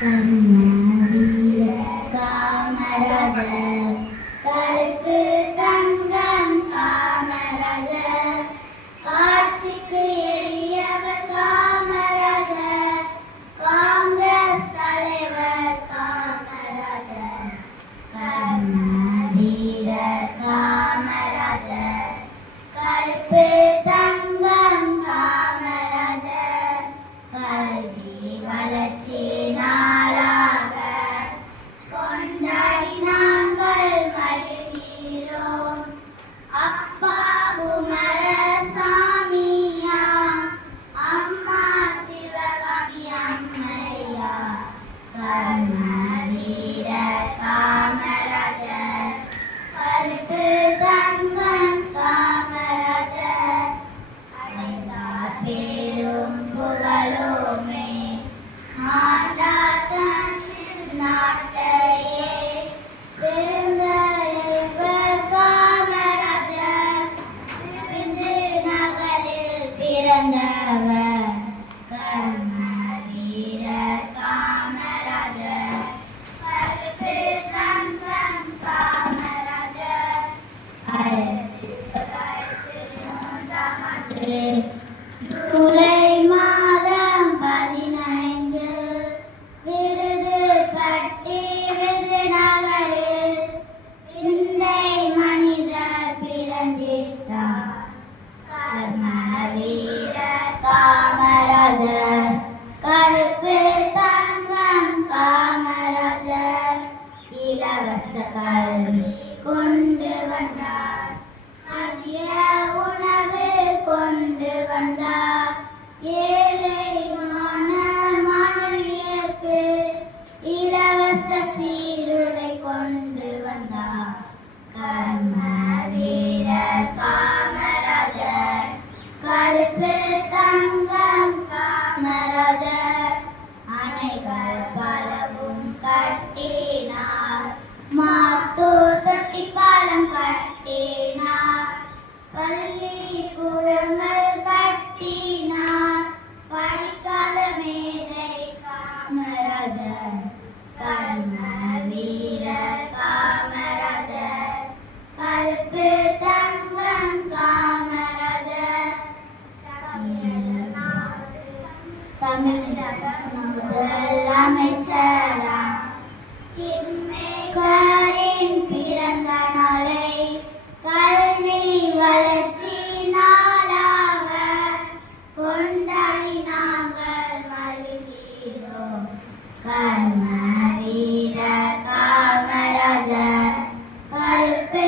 கண்ணாடிய காமராஜர் கருப்பு தங்கம் காமராஜர் காட்சிக்கு எளியவர் காமராஜர் காங்கிரஸ் தலைவர் காமராஜர் கண்ணாடிய காமராஜர் கருப்பு தங்கம் காமராஜர் கல்வி வளர்ச்சி நாளாக கொண்டாடி நாங்கள் மகிழ்கிறோம். அப்பா குமாரசாமியா, அம்மா சிவகாமி அம்மையா, கர்மவீர காமராஜர் கருப்பு தங்கம் காமராஜர் அடைந்தார் பேரும் புகழுமே ஆண்டா தமிழ் நாட்டையே பெருந்தலைவர் காமராஜர் விருது நகரில் பிறந்தவர் கர்மவீர காமராஜர் கருப்பு தங்கம் காமராஜர் 1903 ஜூலை மாதம் 15 விருதுபட்டி விருதுநகரில் விந்தை மனிதர் பிறந்திட்டார். கர்மவீர காமராஜர் கருப்பு தங்கம் காமராஜர் இலவச கல்வி கொண்டு வந்தார். மதிய உணவு கொண்டு வந்தார். ஏழையான மாணவியருக்கு இலவச சீருடை கொண்டு வந்தார். கர்மவீர காமராஜர் கருப்பு தங்கம் காமராஜர் அணைகள் பலவும் கட்டினார். மாத்தூர் தொட்டி பாலம் கட்டினார். பள்ளி கூடங்கள் கட்டினார். படிக்காத மேதை காமராஜர் கர்மவீர காமராஜர் கருப்பு தங்கம் காமராஜர் தமிழக முதல் அமைச்சரா கிம்மேகரின் பிறந்த நாளை கல்வி வளர்ச்சி நாளாக கொண்டாடி நாங்கள் மகிழ்கிறோம். கர்மவீர காமராஜர் கருப்பு